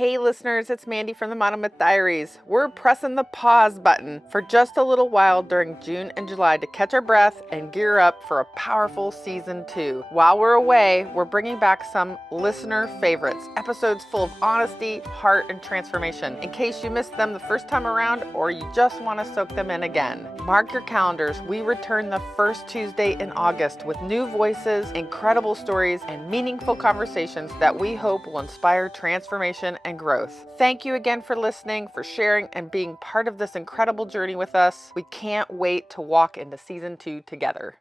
Hey listeners, it's Mandy from the Monomyth Diaries. We're pressing the pause button for just a little while during June and July to catch our breath and gear up for a powerful season 2. While we're away, we're bringing back some listener favorites, episodes full of honesty, heart, and transformation, in case you missed them the first time around or you just want to soak them in again. Mark your calendars. We return the first Tuesday in August with new voices, incredible stories, and meaningful conversations that we hope will inspire transformation and growth. Thank you again for listening, for sharing, and being part of this incredible journey with us. We can't wait to walk into season 2 together.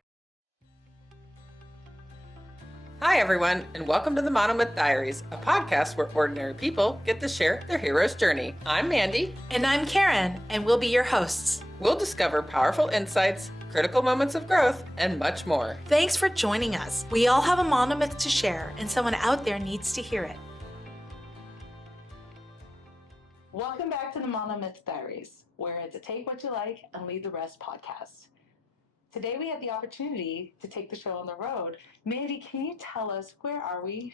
Hi everyone, and welcome to the Monomyth Diaries, a podcast where ordinary people get to share their hero's journey. I'm Mandy. And I'm Karen, and we'll be your hosts. We'll discover powerful insights, critical moments of growth, and much more. Thanks for joining us. We all have a monomyth to share, and someone out there needs to hear it. Welcome back to the Monomyth Diaries, where it's a take what you like and leave the rest podcast. Today we had the opportunity to take the show on the road. Mandy, can you tell us, where are we?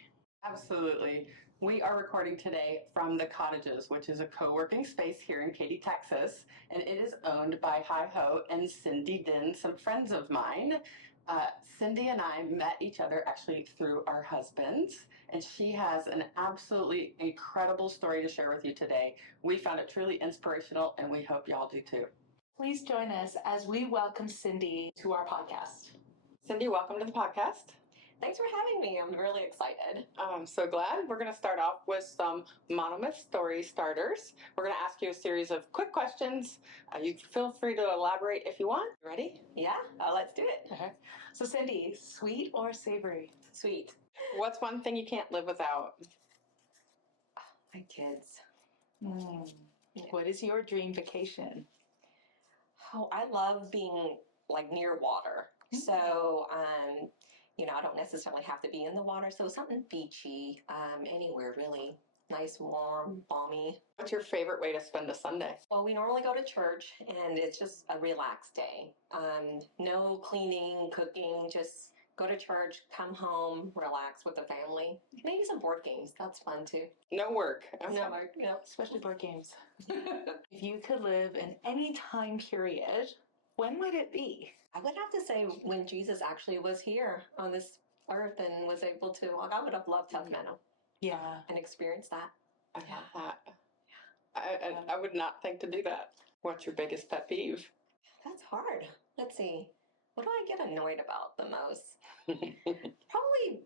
Absolutely. We are recording today from the Cottages, which is a co-working space here in Katy, Texas, and it is owned by Hi Ho and Cyndi Din, some friends of mine. Cyndi and I met each other actually through our husbands, and she has an absolutely incredible story to share with you today. We found it truly inspirational, and we hope y'all do too. Please join us as we welcome Cyndi to our podcast. Cyndi, welcome to the podcast. Thanks for having me. I'm really excited. I'm so glad. We're going to start off with some Monomyth story starters. We're going to ask you a series of quick questions. You feel free to elaborate if you want. Ready? Yeah, let's do it. Okay. So Cyndi, sweet or savory? Sweet. What's one thing you can't live without? My kids. What is your dream vacation? Oh, I love being like near water. So, I don't necessarily have to be in the water. So something beachy, anywhere really. Nice, warm, balmy. What's your favorite way to spend a Sunday? Well, we normally go to church and it's just a relaxed day. No cleaning, cooking, just go to church, come home, relax with the family. Maybe some board games. That's fun too. No work. Okay. No work, no. Especially board games. If you could live in any time period, when would it be? I would have to say when Jesus actually was here on this earth and was able to walk, I would have loved to have met him. Yeah. And experience that. I love that. I would not think to do that. What's your biggest pet peeve? That's hard. Let's see. What do I get annoyed about the most? Probably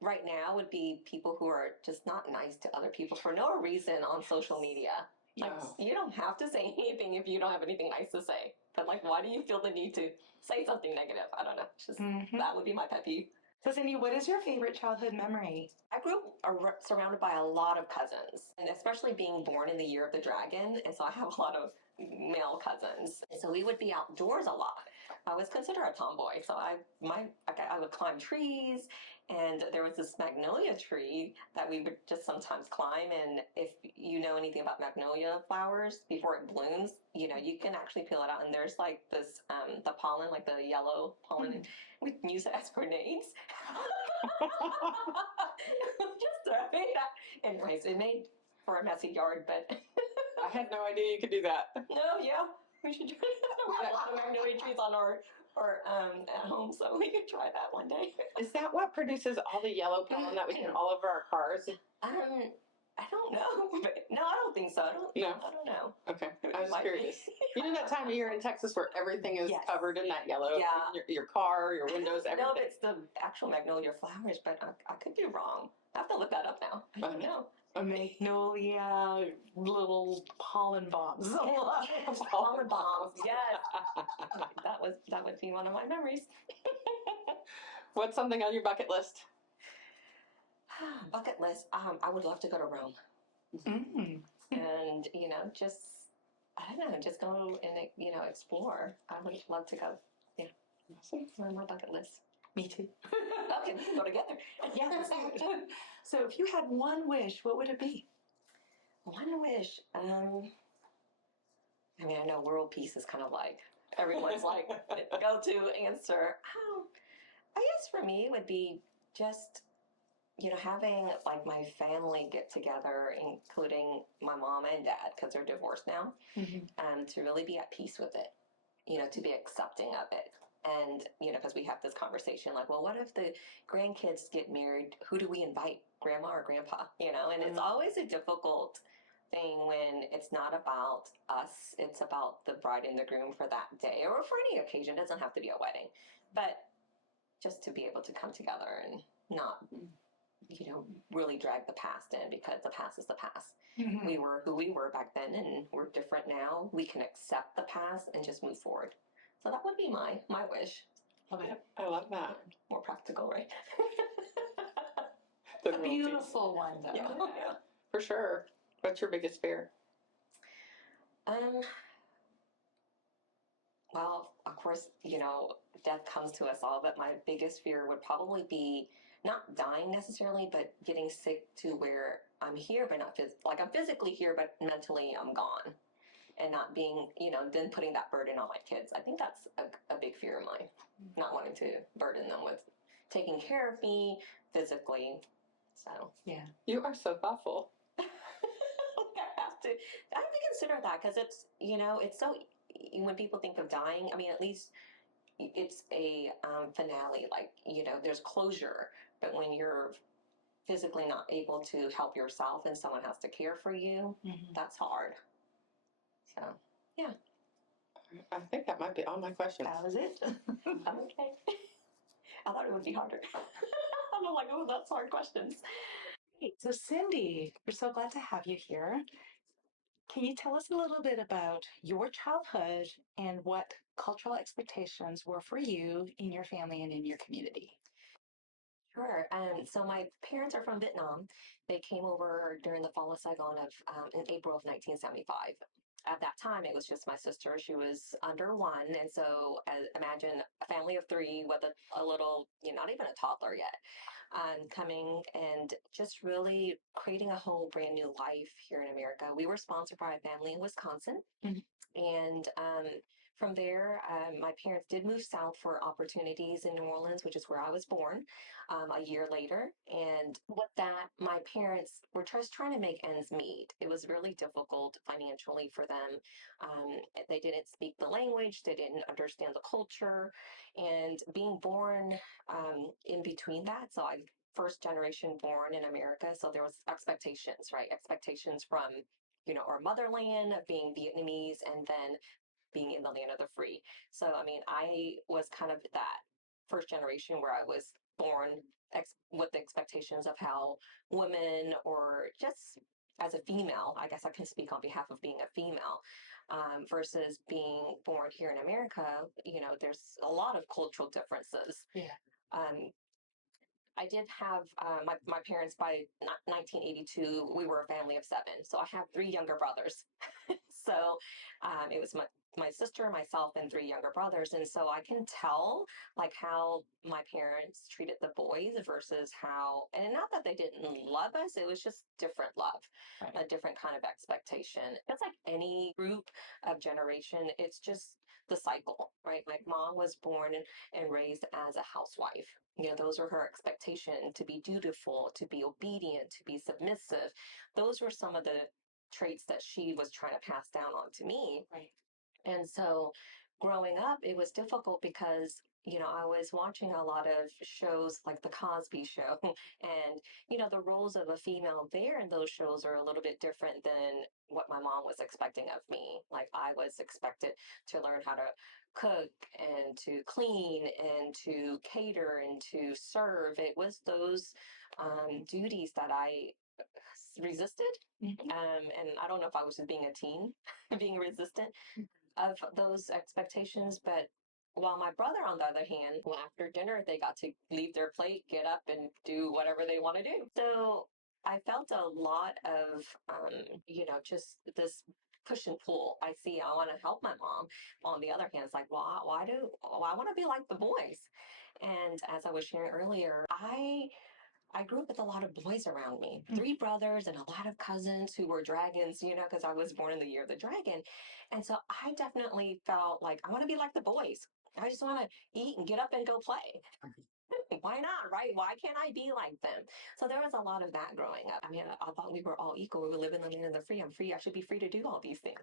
right now would be people who are just not nice to other people for no reason on social media. Like, you don't have to say anything if you don't have anything nice to say. But like, why do you feel the need to say something negative? I don't know. It's just that would be my pet peeve. So Cyndi, what is your favorite childhood memory? I grew up surrounded by a lot of cousins, and especially being born in the year of the dragon. And so I have a lot of male cousins. And so we would be outdoors a lot. I was considered a tomboy. So I would climb trees, and there was this magnolia tree that we would just sometimes climb. And if you know anything about magnolia flowers, before it blooms, you can actually peel it out. And there's like this, the pollen, like the yellow pollen. And we use it as grenades. Just throwing that. Anyways, it made for a messy yard, but I had no idea you could do that. no, yeah, we should try that. We have a lot of magnolia trees on our at home, so we could try that one day. Is that what produces all the yellow pollen that we get all over our cars? I don't know. But no, I don't think so. I don't know. Okay, I was just curious. You know that time of year in Texas where everything is covered in that yellow? Yeah. Your car, your windows, everything. No, it's the actual magnolia flowers, but I could be wrong. I have to look that up now. I don't know. A magnolia, little pollen bombs. Pollen bombs, yes. That would be one of my memories. What's something on your bucket list? Bucket list. I would love to go to Rome. And, just, I don't know, just go and, explore. I would love to go. Yeah. Awesome. On my bucket list. Me too. Okay, we can go together. Yes. So if you had one wish, what would it be? One wish. I know world peace is kind of like everyone's like go-to answer. I guess for me it would be just having like my family get together, including my mom and dad, because they're divorced now, to really be at peace with it, to be accepting of it. And, because we have this conversation like, well, what if the grandkids get married? Who do we invite? Grandma or grandpa? And it's always a difficult thing when it's not about us. It's about the bride and the groom for that day or for any occasion. It doesn't have to be a wedding, but just to be able to come together and not, really drag the past in, because the past is the past. We were who we were back then and we're different now. We can accept the past and just move forward. So that would be my wish. I love that. More practical, right? A beautiful one, though. Yeah. For sure. What's your biggest fear? Well, of course, death comes to us all, but my biggest fear would probably be not dying necessarily, but getting sick to where I'm here, but not like I'm physically here, but mentally I'm gone, and not being, then putting that burden on my kids. I think that's a big fear of mine, not wanting to burden them with taking care of me physically. So Yeah. You are so thoughtful. I have to consider that, because it's, it's so, when people think of dying, I mean, at least it's a finale, like, there's closure. But when you're physically not able to help yourself and someone has to care for you, that's hard. So, yeah. I think that might be all my questions. That was it. Okay. I thought it would be harder. I'm like, oh, that's hard questions. Great. So, Cyndi, we're so glad to have you here. Can you tell us a little bit about your childhood and what cultural expectations were for you in your family and in your community? Sure. So my parents are from Vietnam. They came over during the fall of Saigon in April of 1975. At that time, it was just my sister. She was under one. And so imagine a family of three with a little, not even a toddler yet, coming and just really creating a whole brand new life here in America. We were sponsored by a family in Wisconsin. And from there, my parents did move south for opportunities in New Orleans, which is where I was born, a year later. And with that, my parents were just trying to make ends meet. It was really difficult financially for them. They didn't speak the language, they didn't understand the culture. And being born in between that, so I first generation born in America, so there was expectations, right? Expectations from our motherland, being Vietnamese, and then being in the land of the free. So, I mean, I was kind of that first generation where I was born with the expectations of how women, or just as a female, I guess I can speak on behalf of being a female, versus being born here in America. There's a lot of cultural differences. Yeah. I did have my parents by 1982. We were a family of seven, so I have three younger brothers. So it was my sister, myself, and three younger brothers, and so I can tell like how my parents treated the boys versus how, and not that they didn't love us, it was just different love, a different kind of expectation. It's like any group of generation. It's just the cycle, right? My mom was born and raised as a housewife. Those were her expectations, to be dutiful, to be obedient, to be submissive. Those were some of the traits that she was trying to pass down on to me. Right. And so growing up, it was difficult because, I was watching a lot of shows like The Cosby Show, and, the roles of a female there in those shows are a little bit different than what my mom was expecting of me. Like, I was expected to learn how to cook and to clean and to cater and to serve. It was those duties that I resisted. And I don't know if I was just being a teen, being resistant of those expectations. But while my brother, on the other hand, well, after dinner, they got to leave their plate, get up, and do whatever they want to do. So I felt a lot of, just this push and pull. I want to help my mom. On the other hand, it's like, well, I want to be like the boys. And as I was sharing earlier, I grew up with a lot of boys around me, three brothers and a lot of cousins who were dragons, because I was born in the year of the dragon. And so I definitely felt like I want to be like the boys. I just want to eat and get up and go play. Why not, right? Why can't I be like them? So there was a lot of that growing up. I mean, I thought we were all equal. We were living in the land of the free. I'm free. I should be free to do all these things.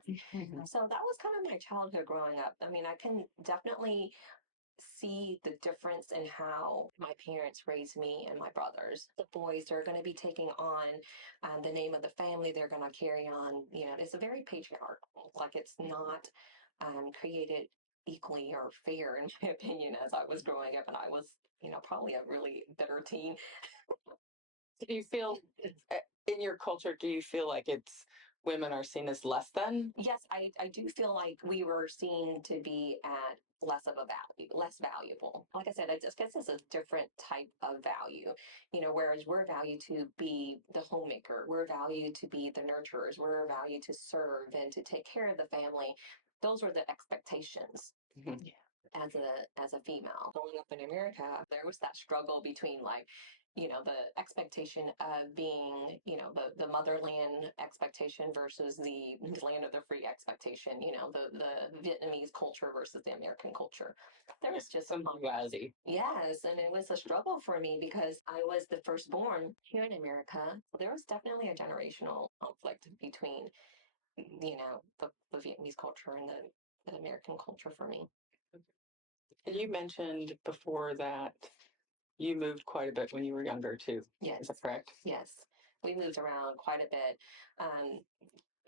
So that was kind of my childhood growing up. I mean, I can definitely see the difference in how my parents raised me and my brothers. The boys are going to be taking on the name of the family. They're going to carry on. You know, it's a very patriarchal. Like it's not created equally or fair, in my opinion, as I was growing up, and I was, you know, probably a really bitter teen. Do you feel in your culture, do you feel like it's women are seen as less than? Yes, I do feel like we were seen to be at less of a value, less valuable. Like I said, I just guess it's a different type of value, you know, whereas we're valued to be the homemaker, we're valued to be the nurturers, we're valued to serve and to take care of the family. Those were the expectations. Mhm. As a female growing up in America, there was that struggle between like, you know, the expectation of being, you know, the motherland expectation versus the land of the free expectation, you know, the Vietnamese culture versus the American culture. There was just Some duality. yes, and it was a struggle for me because I was the firstborn here in America. There was definitely a generational conflict between, you know, the Vietnamese culture and the American culture for me. And you mentioned before that you moved quite a bit when you were younger too. Yes. Is that correct? Yes. We moved around quite a bit.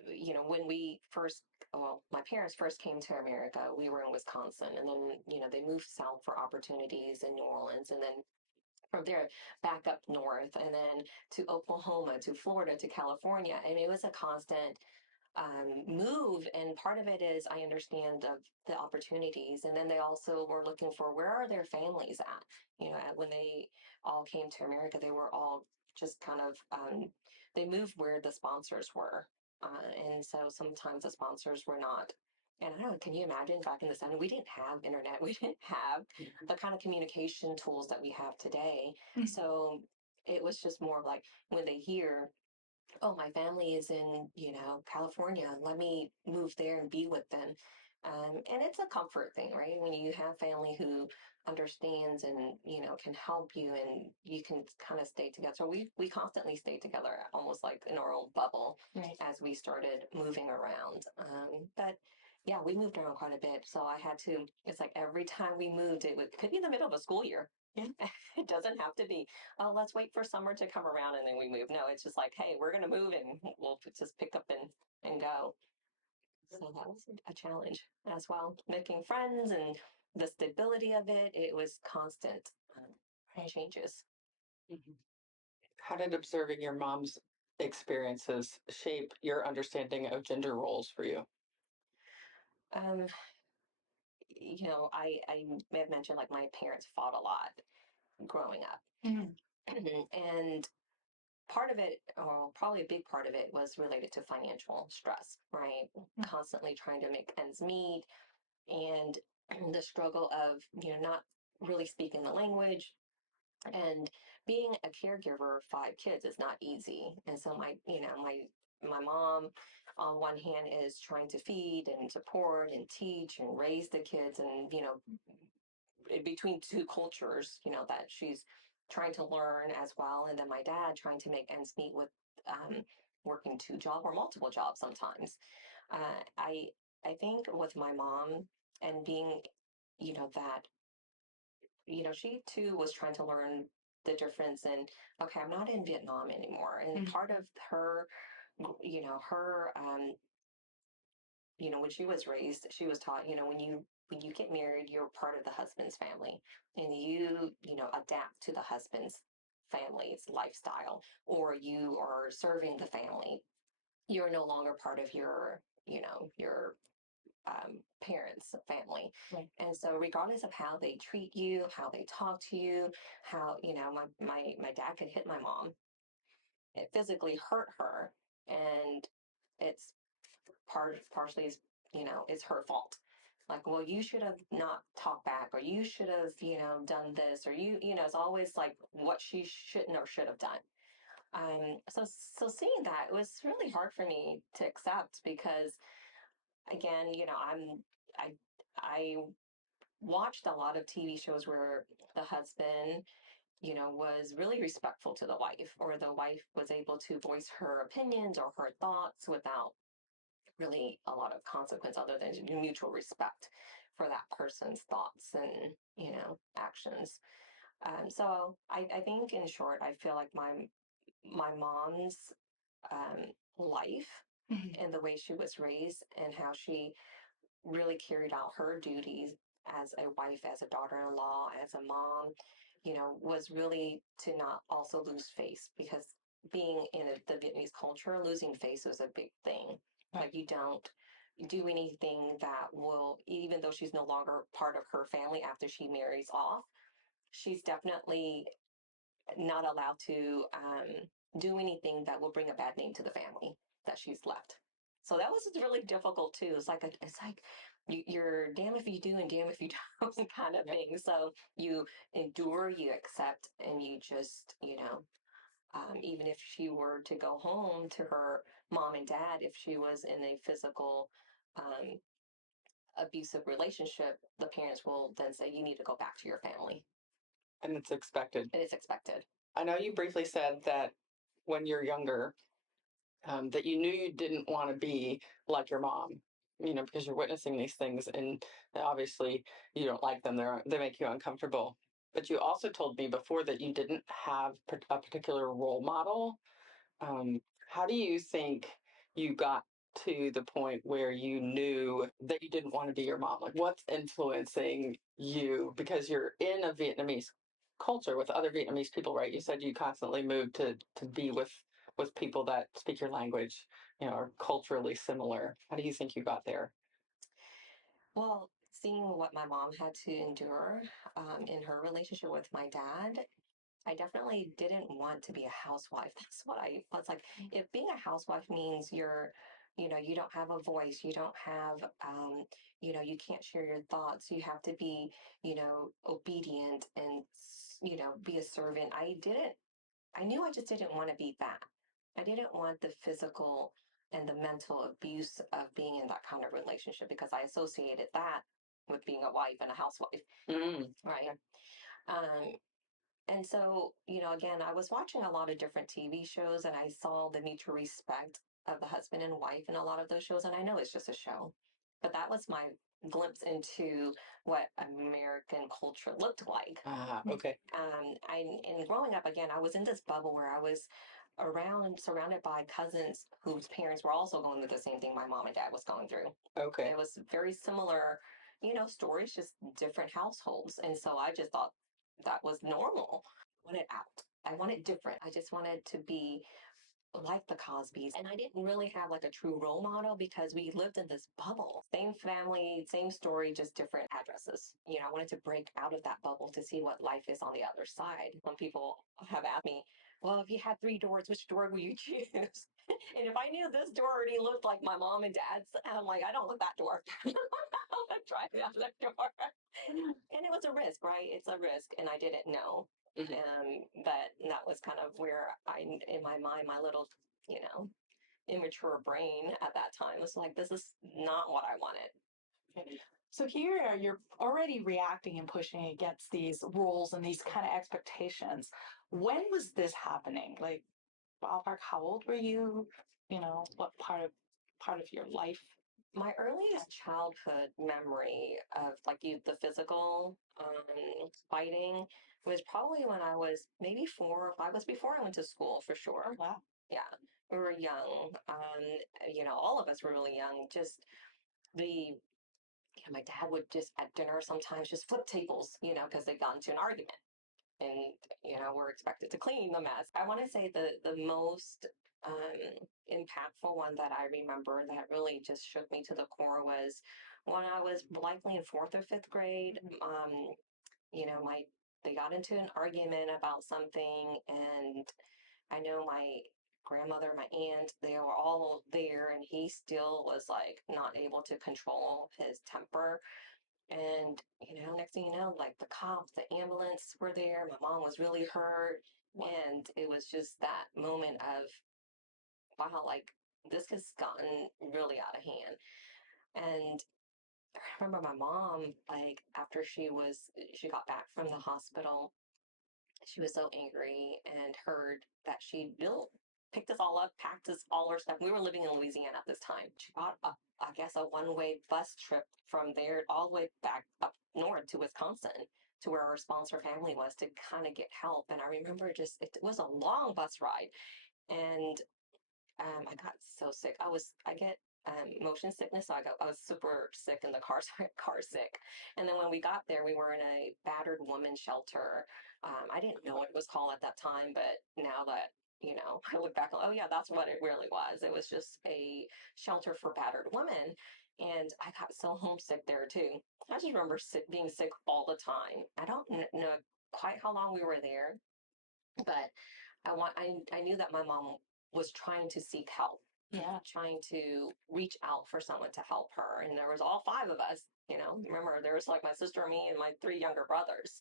You know, when we first, well, my parents first came to America, we were in Wisconsin, and then, you know, they moved south for opportunities in New Orleans, and then from there back up north, and then to Oklahoma, to Florida, to California. I mean, it was a constant move, and part of it is I understand of the opportunities, and then they also were looking for where are their families at. You know, when they all came to America, they were all just kind of they moved where the sponsors were, and so sometimes the sponsors were not. And I don't know, can you imagine back in the 70s, we didn't have internet, we didn't have the kind of communication tools that we have today. So it was just more of like when they hear, oh, my family is in, you know, California. Let me move there and be with them. And it's a comfort thing, right? When you have family who understands and, you know, can help you and you can kind of stay together. So we constantly stayed together, almost like in our own bubble, right, as we started moving around. But yeah, we moved around quite a bit. So I had to, it's like every time we moved, could be in the middle of a school year. Yeah. It doesn't have to be, oh, let's wait for summer to come around and then we move. No, it's just like, hey, we're going to move and we'll just pick up and go. So that was a challenge as well. Making friends and the stability of it, it was constant changes. Mhm. How did observing your mom's experiences shape your understanding of gender roles for you? Um, you know, I may have mentioned like my parents fought a lot growing up. And part of it, or probably a big part of it, was related to financial stress, right? Constantly trying to make ends meet and the struggle of, you know, not really speaking the language and being a caregiver of 5 kids is not easy. And so my mom on one hand is trying to feed and support and teach and raise the kids and, you know, between two cultures, you know, that she's trying to learn as well. And then my dad trying to make ends meet with working 2 jobs or multiple jobs sometimes. Uh, I I think with my mom and being, you know, that, you know, she too was trying to learn the difference in, okay, I'm not in Vietnam anymore. And part of her, you know, her you know, when she was raised, she was taught, you know, when you get married, you're part of the husband's family and you know, adapt to the husband's family's lifestyle, or you are serving the family. You're no longer part of your, you know, your parents' family. Right. And so regardless of how they treat you, how they talk to you, how, you know, my dad could hit my mom. It physically hurt her. And it's partially is, you know, it's her fault. Like, well, you should have not talked back, or you should have, you know, done this, or you know, it's always like what she shouldn't or should have done. So seeing that, it was really hard for me to accept because, again, you know, I watched a lot of TV shows where the husband, was really respectful to the wife, or the wife was able to voice her opinions or her thoughts without really a lot of consequence other than mutual respect for that person's thoughts and, actions. So I think in short, I feel like my mom's life and the way she was raised and how she really carried out her duties as a wife, as a daughter-in-law, as a mom, was really to not also lose face, because being in the Vietnamese culture, losing face was a big thing. Like, you don't do anything that will, even though she's no longer part of her family after she marries off, she's definitely not allowed to do anything that will bring a bad name to the family that she's left. So that was really difficult too. It's like you're damn if you do and damn if you don't kind of thing. So you endure, you accept, and you just, even if she were to go home to her mom and dad, if she was in a physical um, abusive relationship, the parents will then say, you need to go back to your family. And it's expected. And it's expected. I know you briefly said that when you're younger, that you knew you didn't want to be like your mom, because you're witnessing these things, and obviously you don't like them. They make you uncomfortable. But you also told me before that you didn't have a particular role model. How do you think you got to the point where you knew that you didn't want to be your mom? Like, what's influencing you? Because you're in a Vietnamese culture with other Vietnamese people, right? You said you constantly moved to be with people that speak your language, are culturally similar. How do you think you got there? Well, seeing what my mom had to endure in her relationship with my dad, I definitely didn't want to be a housewife. That's what I was like. If being a housewife means you don't have a voice, you don't have, you can't share your thoughts, you have to be, obedient and, be a servant. I knew I just didn't want to be that. I didn't want the physical and the mental abuse of being in that kind of relationship, because I associated that with being a wife and a housewife. Right. Um, and so, again, I was watching a lot of different TV shows, and I saw the mutual respect of the husband and wife in a lot of those shows. And I know it's just a show, but that was my glimpse into what American culture looked like. Okay. And growing up, again, I was in this bubble where I was surrounded by cousins whose parents were also going through the same thing my mom and dad was going through. Okay. It was very similar, stories, just different households. And so I just thought that was normal. I wanted out. I wanted different. I just wanted to be like the Cosbys. And I didn't really have like a true role model because we lived in this bubble. Same family, same story, just different addresses. I wanted to break out of that bubble to see what life is on the other side. Some people have asked me, well, if you had 3 doors, which door would you choose? And if I knew this door already looked like my mom and dad's, I'm like, I don't want that door. I'm going to try the other door. And it was a risk, right? It's a risk. And I didn't know. But that was kind of where in my mind, my little, immature brain at that time was like, this is not what I wanted. So here you're already reacting and pushing against these rules and these kind of expectations. When was this happening? Like, ballpark, how old were you? What part of your life? My earliest childhood memory of the physical fighting was probably when I was maybe 4 or 5. Was before I went to school for sure. Wow. Yeah, we were young. All of us were really young. Just the my dad would just at dinner sometimes just flip tables, because they got into an argument, and we're expected to clean the mess. I want to say the most impactful one that I remember that really just shook me to the core was when I was likely in 4th or 5th grade. My they got into an argument about something, and I know my grandmother, my aunt, they were all there, and he still was like not able to control his temper. And, next thing you know, like the cops, the ambulance were there. My mom was really hurt. And it was just that moment of, wow, like this has gotten really out of hand. And I remember my mom, like after she got back from the hospital, she was so angry and heard that she built picked us all up, packed us all our stuff. We were living in Louisiana at this time. She got I guess, a one-way bus trip from there all the way back up north to Wisconsin to where our sponsor family was to kind of get help. And I remember just it was a long bus ride, and I got so sick. I get motion sickness, so I was super sick in the car, car sick. And then when we got there, we were in a battered woman shelter. I didn't know what it was called at that time, but now that I look back, oh yeah, that's what it really was. It was just a shelter for battered women, and I got so homesick there too. I just remember being sick all the time. I don't know quite how long we were there, but I knew that my mom was trying to seek help. Yeah. Trying to reach out for someone to help her. And there was all five of us, remember there was like my sister, me, and my three younger brothers.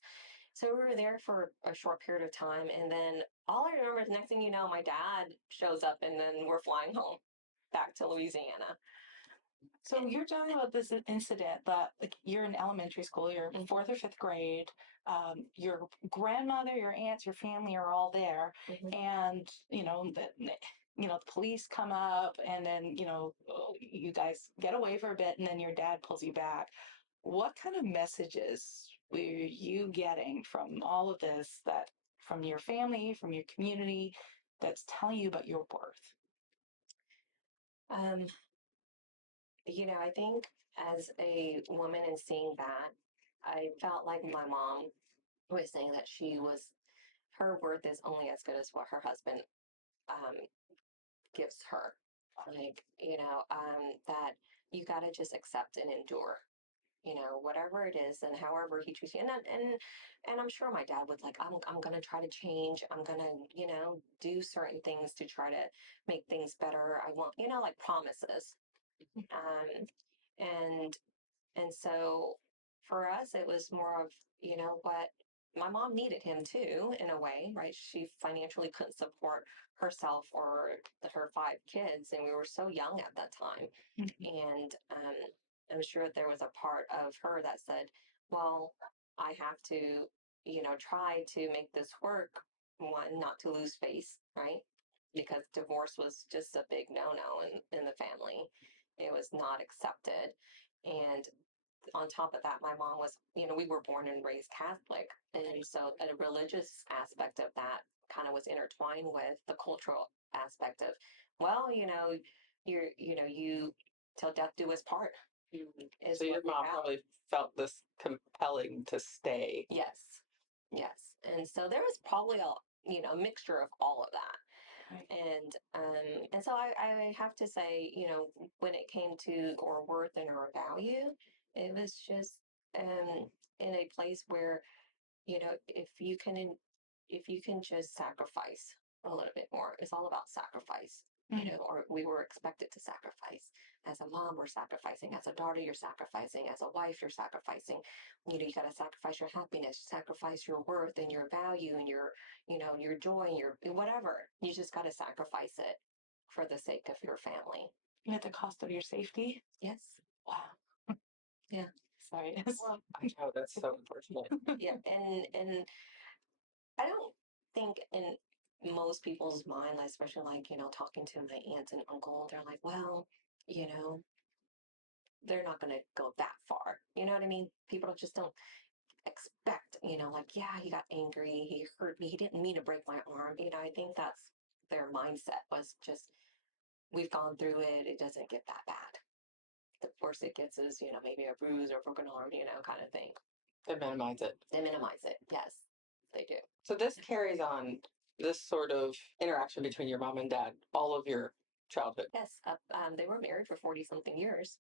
So we were there for a short period of time. And then all I remember is next thing you know, my dad shows up and then we're flying home back to Louisiana. So you're talking about this incident that like you're in elementary school, you're in fourth or fifth grade. Your grandmother, your aunts, your family are all there, and the police come up, and then you guys get away for a bit, and then your dad pulls you back. What kind of messages were you getting from all of this, that from your family, from your community, that's telling you about your worth? Um, I think as a woman and seeing that, I felt like my mom was saying that her worth is only as good as what her husband um, gives her. Like, that you got to just accept and endure, whatever it is and however he treats you. And I'm sure my dad would like, I'm going to try to change. I'm going to, do certain things to try to make things better. I want, like promises. Um, and and so for us, it was more of, what my mom needed him too, in a way, right? She financially couldn't support herself or her five kids, and we were so young at that time. And I'm sure there was a part of her that said, well, I have to, try to make this work, one, not to lose face, right? Because divorce was just a big no-no in the family. It was not accepted. And on top of that, my mom was, we were born and raised Catholic. And so a religious aspect of that kind of was intertwined with the cultural aspect of, well, you till death do us part. So your mom probably felt this compelling to stay. Yes. Yes. And so there was probably a mixture of all of that. And so I have to say, when it came to our worth and our value, it was just in a place where, if you can just sacrifice a little bit more, it's all about sacrifice. Or we were expected to sacrifice. As a mom, we're sacrificing. As a daughter, you're sacrificing. As a wife, you're sacrificing. You got to sacrifice your happiness, sacrifice your worth and your value and your joy and your whatever. You just got to sacrifice it for the sake of your family. At the cost of your safety? Yes. Wow. Yeah. Sorry. Well, I know that's so unfortunate. Yeah, and I don't think in most people's mind, especially like, talking to my aunts and uncle, they're like, well, you know, they're not going to go that far. You know what I mean? People just don't expect, like, yeah, he got angry, he hurt me, he didn't mean to break my arm. I think that's their mindset was just, we've gone through it, it doesn't get that bad. The worst it gets is, maybe a bruise or a broken arm, kind of thing. They minimize it. They minimize it. Yes, they do. So this carries on this sort of interaction between your mom and dad all of your childhood. Yes, they were married for 40 something years.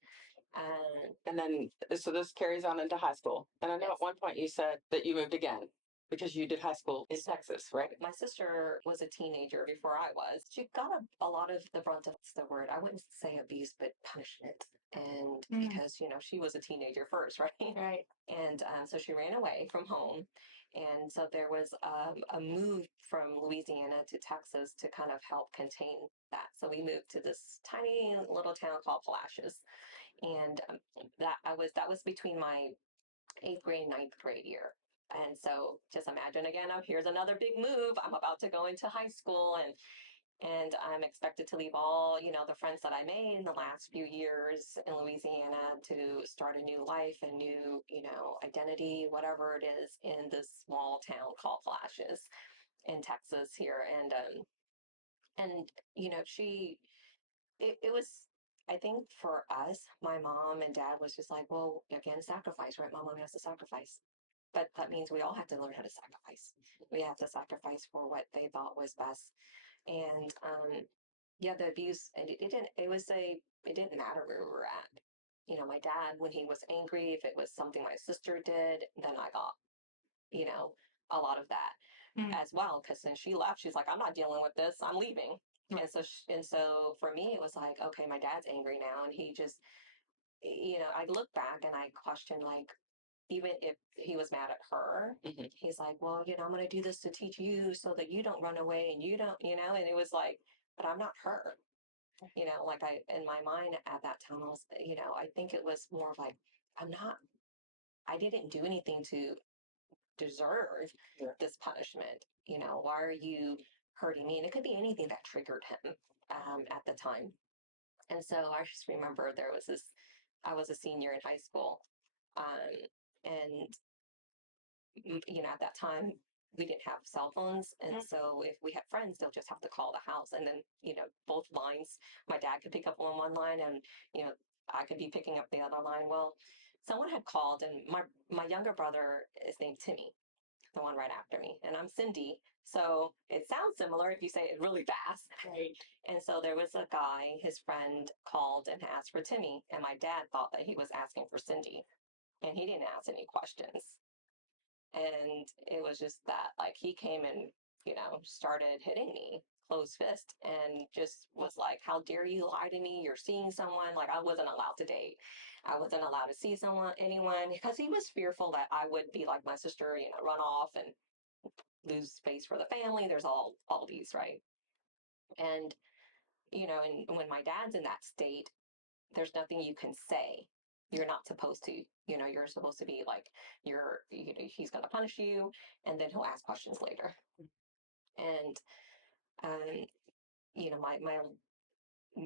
And then, so this carries on into high school. And I know Yes. at one point you said that you moved again because you did high school in Texas, right? My sister was a teenager before I was. She got a lot of the brunt of the word. I wouldn't say abuse, but punishment. And because, she was a teenager first, right? Right. And so she ran away from home. And so there was a move from Louisiana to Texas to kind of help contain that. So we moved to this tiny little town called Cottages. And that was between my 8th grade and 9th grade year. And so just imagine again, here's another big move. I'm about to go into high school, and I'm expected to leave all, the friends that I made in the last few years in Louisiana to start a new life, a new, identity, whatever it is, in this small town called Flashes in Texas here. And it was, I think for us, my mom and dad was just like, well, again, sacrifice, right? My mom has to sacrifice. But that means we all have to learn how to sacrifice. We have to sacrifice for what they thought was best. And yeah, the abuse, and it didn't matter where we were at. My dad, when he was angry, if it was something my sister did, then I got, you know, a lot of that as well. Because since she left, she's like, I'm not dealing with this. I'm leaving. And so for me, it was like, okay, my dad's angry now, and he just, I look back and I question, like, even if he was mad at her, he's like, well, I'm going to do this to teach you so that you don't run away and you don't, and it was like, but I'm not her, like in my mind at that time, I was, I think it was more of like, I didn't do anything to deserve this punishment. Why are you hurting me? And it could be anything that triggered him at the time. And so I just remember I was a senior in high school. And at that time, we didn't have cell phones. And so if we had friends, they'll just have to call the house. And then, both lines, my dad could pick up on one line, and, I could be picking up the other line. Well, someone had called, and my younger brother is named Timmy, the one right after me, and I'm Cyndi. So it sounds similar if you say it really fast. Right. And so there was a guy, his friend called and asked for Timmy, and my dad thought that he was asking for Cyndi, and he didn't ask any questions. And it was just that, like, he came and, started hitting me, closed fist, and just was like, how dare you lie to me? You're seeing someone. Like, I wasn't allowed to date. I wasn't allowed to see anyone, because he was fearful that I would be like my sister, run off and lose space for the family. There's all these, right? And, and when my dad's in that state, there's nothing you can say. You're not supposed to, you're supposed to be like, he's going to punish you, and then he'll ask questions later. And, um, my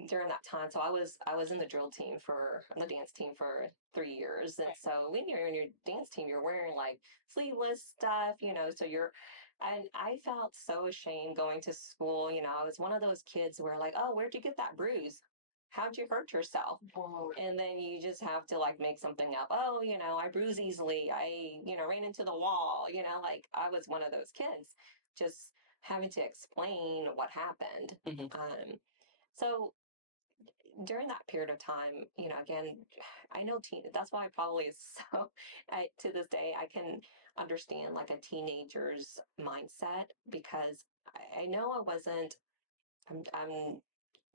during that time, so I was in the on the dance team for 3 years. And so when you're in your dance team, you're wearing like sleeveless stuff, so and I felt so ashamed going to school. I was one of those kids where, like, oh, where'd you get that bruise? How'd you hurt yourself? Whoa. And then you just have to, like, make something up. Oh, I bruise easily. I, ran into the wall, like I was one of those kids, just having to explain what happened. So during that period of time, again, I know that's why I probably is so, to this day, I can understand like a teenager's mindset, because I know I'm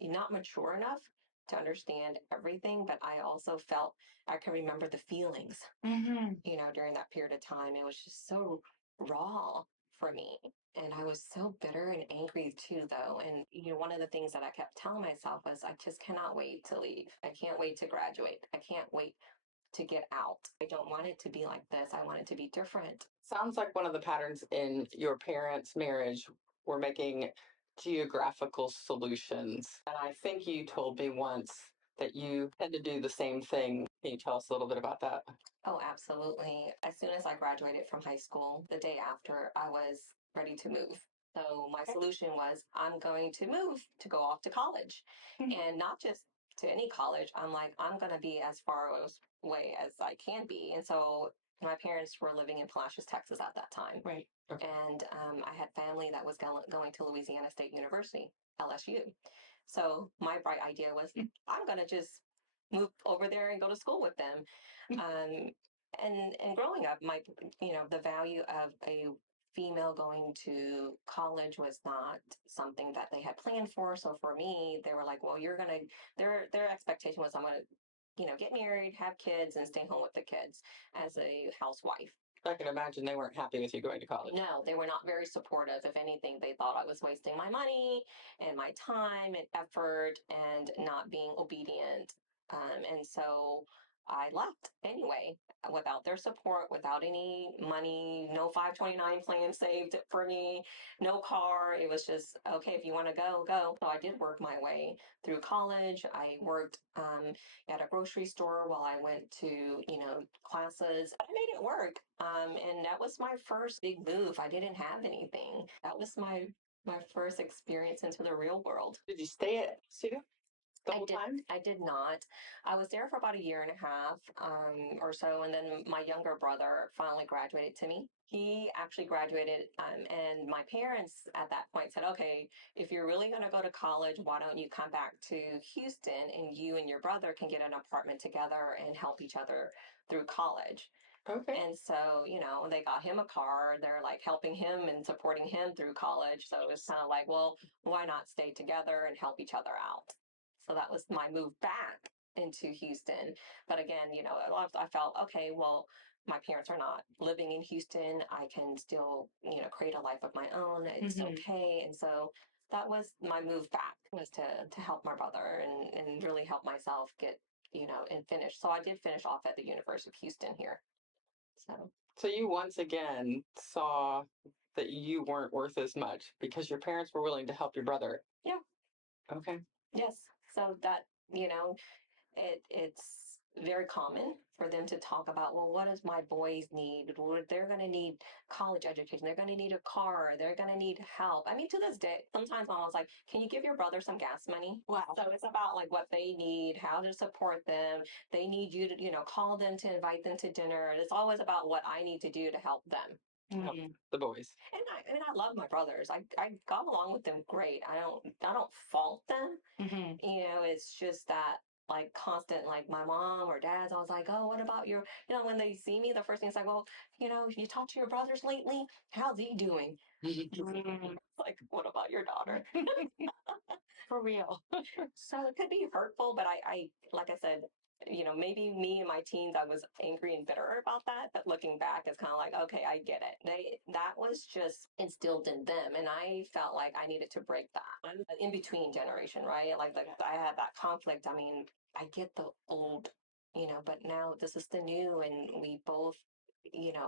not mature enough to understand everything, but I also felt, I can remember the feelings, during that period of time. It was just so raw for me. And I was so bitter and angry too, though. And, one of the things that I kept telling myself was, I just cannot wait to leave. I can't wait to graduate. I can't wait to get out. I don't want it to be like this. I want it to be different. Sounds like one of the patterns in your parents' marriage were making geographical solutions. And I think you told me once that you had to do the same thing. Can you tell us a little bit about that? Oh, absolutely. As soon as I graduated from high school, the day after, I was ready to move. So my solution was, I'm going to move to go off to college. And not just to any college. I'm like, I'm going to be as far away as I can be. And so my parents were living in Cottages, Texas at that time. Right. And I had family that was going to Louisiana State University, LSU. So my bright idea was, I'm going to just move over there and go to school with them. And growing up, the value of a female going to college was not something that they had planned for. So for me, they were like, well, their expectation was, I'm going to, get married, have kids, and stay home with the kids as a housewife. I can imagine they weren't happy with you going to college. No, they were not very supportive. If anything, they thought I was wasting my money and my time and effort and not being obedient And so I left anyway, without their support, without any money, no 529 plan saved for me, no car. It was just, okay, if you want to go, go. So I did work my way through college. I worked at a grocery store while I went to, classes. I made it work. And that was my first big move. I didn't have anything. That was my first experience into the real world. Did you stay at studio the whole time? I did not. I was there for about a year and a half or so, and then my younger brother finally graduated to me. He actually graduated, and my parents at that point said, okay, if you're really going to go to college, why don't you come back to Houston and you and your brother can get an apartment together and help each other through college. Okay. And so, they got him a car. They're like helping him and supporting him through college. So it was kind of like, well, why not stay together and help each other out? So that was my move back into Houston. But again, I felt, okay, well, my parents are not living in Houston. I can still, create a life of my own. It's okay. And so that was my move back, was to help my brother and really help myself get, and finish. So I did finish off at the University of Houston here. So you once again saw that you weren't worth as much because your parents were willing to help your brother. Yeah. Okay. Yes. So that, it's very common for them to talk about, well, what does my boys need? They're going to need college education. They're going to need a car. They're going to need help. I mean, to this day, sometimes mom was like, can you give your brother some gas money? Wow. So it's about like what they need, how to support them. They need you to, call them to invite them to dinner. It's always about what I need to do to help them. Help the boys. And I love my brothers. I got along with them great. I don't fault them. It's just that like constant, like my mom or dad's always like, oh, what about your, when they see me, the first thing is like, well, you talked to your brothers lately? How's he doing? Like, what about your daughter? For real. So it could be hurtful, but I like I said, maybe me in my teens, I was angry and bitter about that. But looking back, it's kind of like, okay, I get it. That was just instilled in them. And I felt like I needed to break that. I'm an in-between generation, right? Like I had that conflict. I mean, I get the old, but now this is the new, and we both,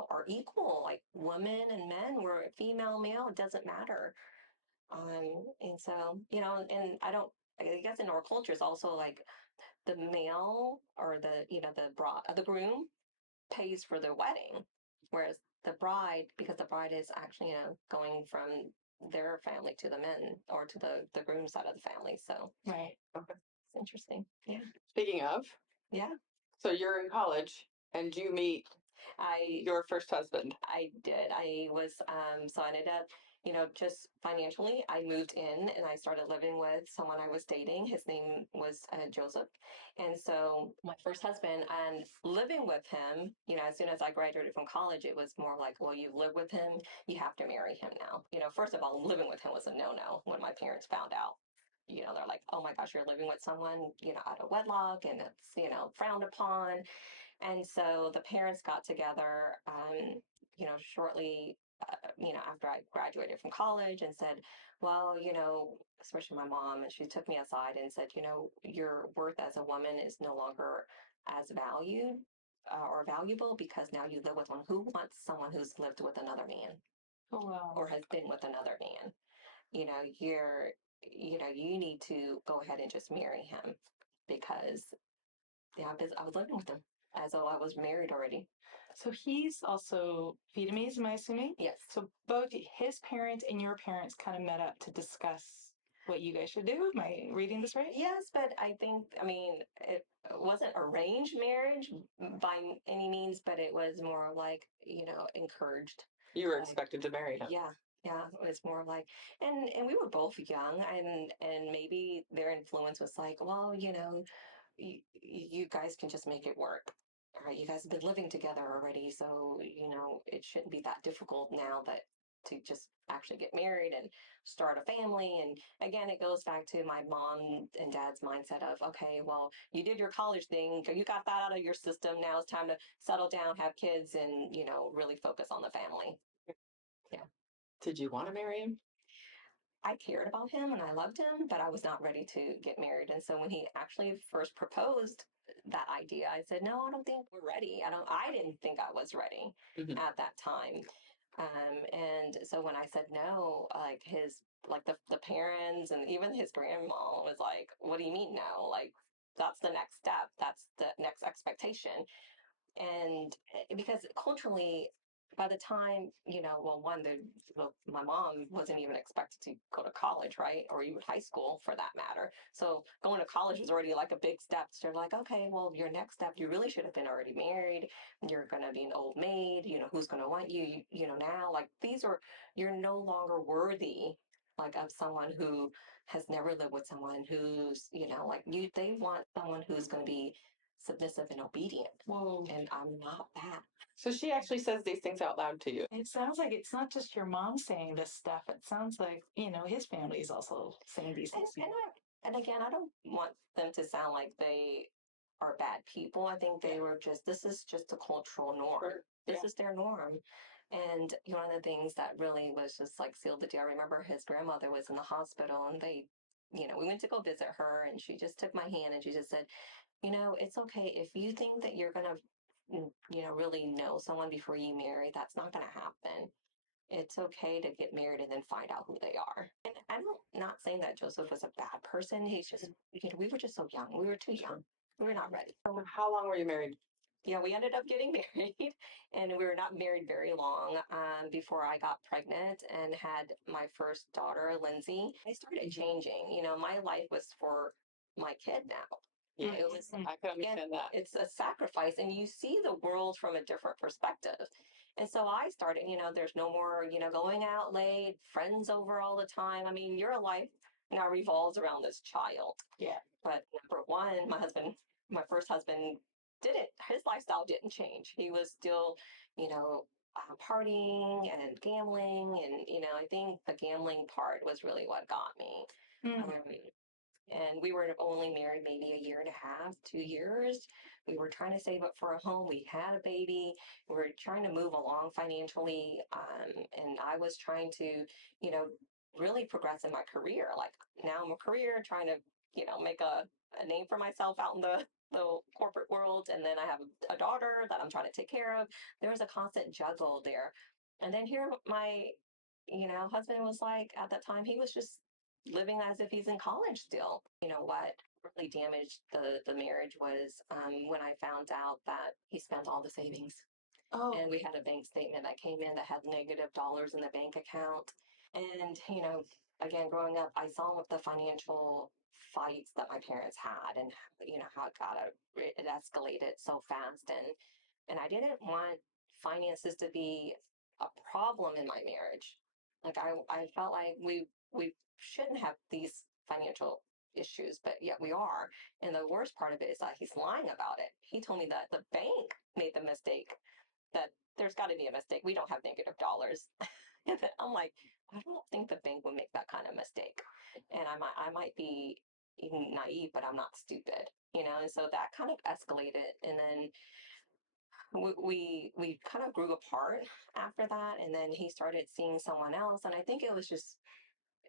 are equal. Like women and men, we're female, male, it doesn't matter. And so, and I guess in our culture, it's also like the male or the groom pays for the wedding, whereas the bride, because the bride is actually, going from their family to the men or to the groom side of the family. So Right. Okay. it's interesting. Yeah. Speaking of, Yeah. so you're in college and you meet your first husband. I did. I was, so I ended up, just financially, I moved in and I started living with someone I was dating. His name was Joseph. And so my first husband, and living with him, as soon as I graduated from college, it was more like, well, you live with him, you have to marry him now. First of all, living with him was a no-no when my parents found out. They're like, oh my gosh, you're living with someone, out of wedlock, and it's, frowned upon. And so the parents got together, shortly, after I graduated from college and said, well, especially my mom, and she took me aside and said, your worth as a woman is no longer as valued or valuable because now you live with one. Who wants someone who's lived with another man Oh, wow. or has been with another man? You need to go ahead and just marry him because I was living with him as though I was married already. So he's also Vietnamese, am I assuming? Yes. So both his parents and your parents kind of met up to discuss what you guys should do. Am I reading this right? Yes, but I mean, it wasn't arranged marriage by any means, but it was more like, encouraged. You were expected to marry him. Yeah. Yeah, it was more like, and we were both young, and maybe their influence was like, well, you guys can just make it work. All right, you guys have been living together already, so it shouldn't be that difficult now that to just actually get married and start a family. And again, it goes back to my mom and dad's mindset of, okay, well, you did your college thing, you got that out of your system. Now it's time to settle down, have kids, and really focus on the family. Yeah. Did you want to marry him? I cared about him and I loved him, but I was not ready to get married. And so when he actually first proposed that idea. I said, no, I don't think we're ready. I didn't think I was ready at that time. And so when I said no, like the parents and even his grandma was like, what do you mean no? Like, that's the next step. That's the next expectation. And because culturally, by the time, well, my mom wasn't even expected to go to college, right? Or even high school for that matter. So going to college was already like a big step. So they're like, okay, well, your next step, you really should have been already married. You're going to be an old maid. Who's going to want you, now? Like, you're no longer worthy, like, of someone who has never lived with someone who's, they want someone who's going to be submissive and obedient. Whoa. And I'm not that. So she actually says these things out loud to you. It sounds like it's not just your mom saying this stuff. It sounds like, his family is also saying these things. And again, I don't want them to sound like they are bad people. I think this is just a cultural norm. Sure. This is their norm. And one of the things that really was just like sealed the deal, I remember his grandmother was in the hospital and we went to go visit her and she just took my hand and she just said, it's okay if you think that you're going to, really know someone before you marry, that's not going to happen. It's okay to get married and then find out who they are. And I'm not saying that Joseph was a bad person. He's just, we were just so young. We were too young. We were not ready. How long were you married? Yeah, we ended up getting married and we were not married very long before I got pregnant and had my first daughter, Lindsay. I started changing. My life was for my kid now. Yeah, It was, I can understand that. it's a sacrifice and you see the world from a different perspective. And so I started, there's no more, going out late, friends over all the time. I mean, your life now revolves around this child. Yeah. But number one, my first husband his lifestyle didn't change. He was still, partying and gambling. And, I think the gambling part was really what got me. And we were only married maybe a year and a half, 2 years. We were trying to save up for a home. We had a baby. We were trying to move along financially. And I was trying to, really progress in my career. Like now I'm a career trying to, make a name for myself out in the corporate world. And then I have a daughter that I'm trying to take care of. There was a constant juggle there. And then here my, husband was like, at that time, he was just living as if he's in college still. What really damaged the marriage was when I found out that he spent all the savings. Oh. And we had a bank statement that came in that had negative dollars in the bank account. And, again, growing up, I saw the financial fights that my parents had and, how it escalated so fast. And I didn't want finances to be a problem in my marriage. Like I felt like we shouldn't have these financial issues, but yet we are. And the worst part of it is that he's lying about it. He told me that the bank made the mistake, that there's got to be a mistake. We don't have negative dollars. And I'm like, I don't think the bank would make that kind of mistake. And I might be naive, but I'm not stupid, And so that kind of escalated, and then we kind of grew apart after that. And then he started seeing someone else, and I think it was just,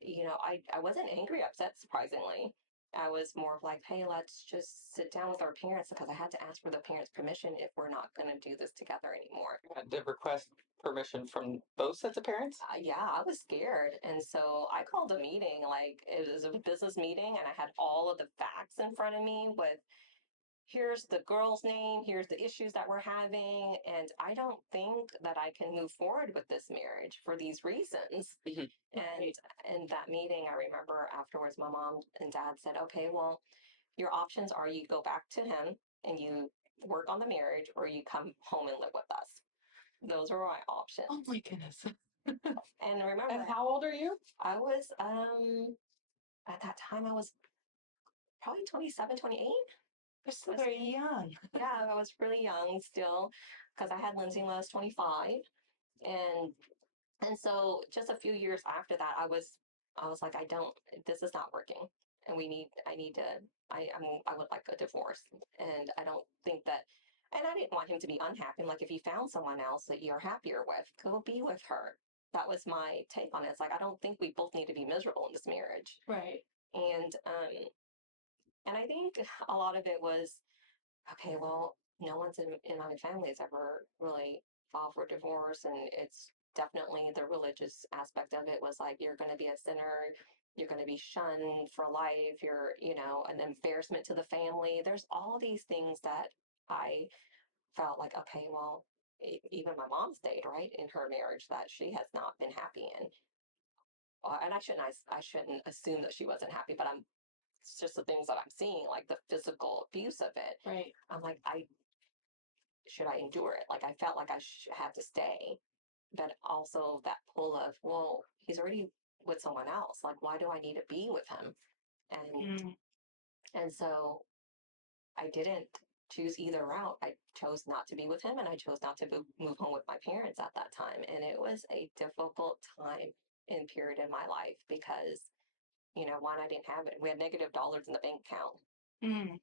I wasn't angry, upset, surprisingly. I was more of like, hey, let's just sit down with our parents, because I had to ask for the parents' permission if we're not going to do this together anymore. You had to request permission from both sets of parents? Yeah, I was scared. And so I called a meeting, like it was a business meeting, and I had all of the facts in front of me with, here's the girl's name, here's the issues that we're having, and I don't think that I can move forward with this marriage for these reasons. And in that meeting, I remember afterwards, my mom and dad said, okay, well, your options are you go back to him and you work on the marriage, or you come home and live with us. Those were my options. Oh my goodness. And remember, And how old are you? I was, at that time, I was probably 27, 28. You're still very young. Yeah, I was really young still, because I had Lindsay when I was 25. And so just a few years after that, I was like, this is not working. And I would like a divorce. And I don't think that, and I didn't want him to be unhappy. I'm like, if you found someone else that you're happier with, go be with her. That was my take on it. It's like, I don't think we both need to be miserable in this marriage. Right. And I think a lot of it was okay, well, no one's in my family has ever really filed for divorce, and it's definitely the religious aspect of it was like, you're going to be a sinner, you're going to be shunned for life, you're, an embarrassment to the family. There's all these things that I felt like, okay, well, even my mom stayed right in her marriage that she has not been happy in. And I shouldn't assume that she wasn't happy, but it's just the things that I'm seeing, like the physical abuse of it. Right. I'm like, should I endure it? Like I felt like I had to stay, but also that pull of, well, he's already with someone else. Like, why do I need to be with him? And Mm. and so I didn't choose either route. I chose not to be with him, and I chose not to move home with my parents at that time. And it was a difficult time and period in my life because, one, I didn't have it. We had negative dollars in the bank account. Mm.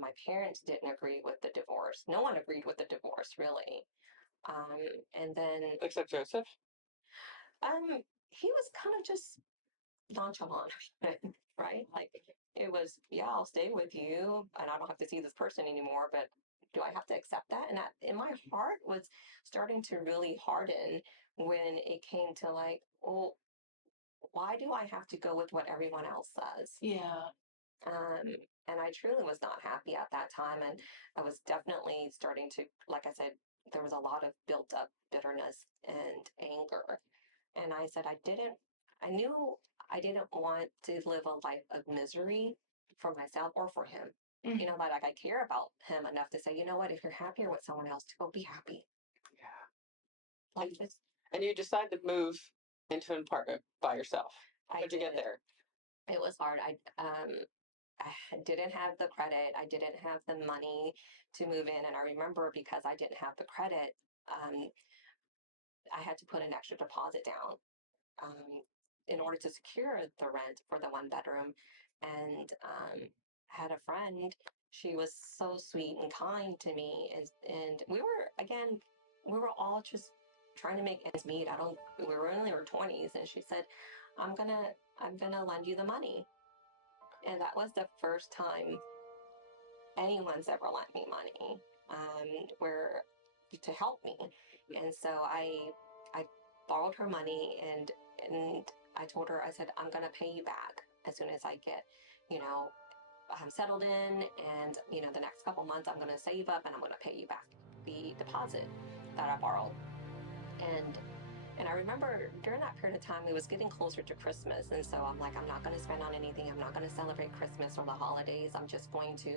My parents didn't agree with the divorce. No one agreed with the divorce, really. Um, and then Except Joseph. he was kind of just nonchalant, right? Like it was, yeah, I'll stay with you, and I don't have to see this person anymore. But do I have to accept that? And in my heart was starting to really harden when it came to like, well, why do I have to go with what everyone else says? Yeah. Um, and I truly was not happy at that time. And I was definitely starting to, like I said, there was a lot of built up bitterness and anger. And I said, I knew I didn't want to live a life of misery for myself or for him. Mm. But like I care about him enough to say, you know what, if you're happier with someone else, to go be happy. Yeah. Like just, And you decided to move into an apartment by yourself. How'd you get there? It was hard. I didn't have the credit. I didn't have the money to move in. And I remember because I didn't have the credit, I had to put an extra deposit down in order to secure the rent for the one bedroom. And had a friend. She was so sweet and kind to me, and we were all just trying to make ends meet. We were only in our 20s, and she said, I'm gonna lend you the money." And that was the first time anyone's ever lent me money, where to help me. And so I borrowed her money, and I told her, I said, I'm gonna pay you back as soon as I get, you know, I'm settled in, and the next couple months I'm gonna save up and I'm gonna pay you back the deposit that I borrowed. And I remember during that period of time, it was getting closer to Christmas. And so I'm like, I'm not going to spend on anything. I'm not going to celebrate Christmas or the holidays. I'm just going to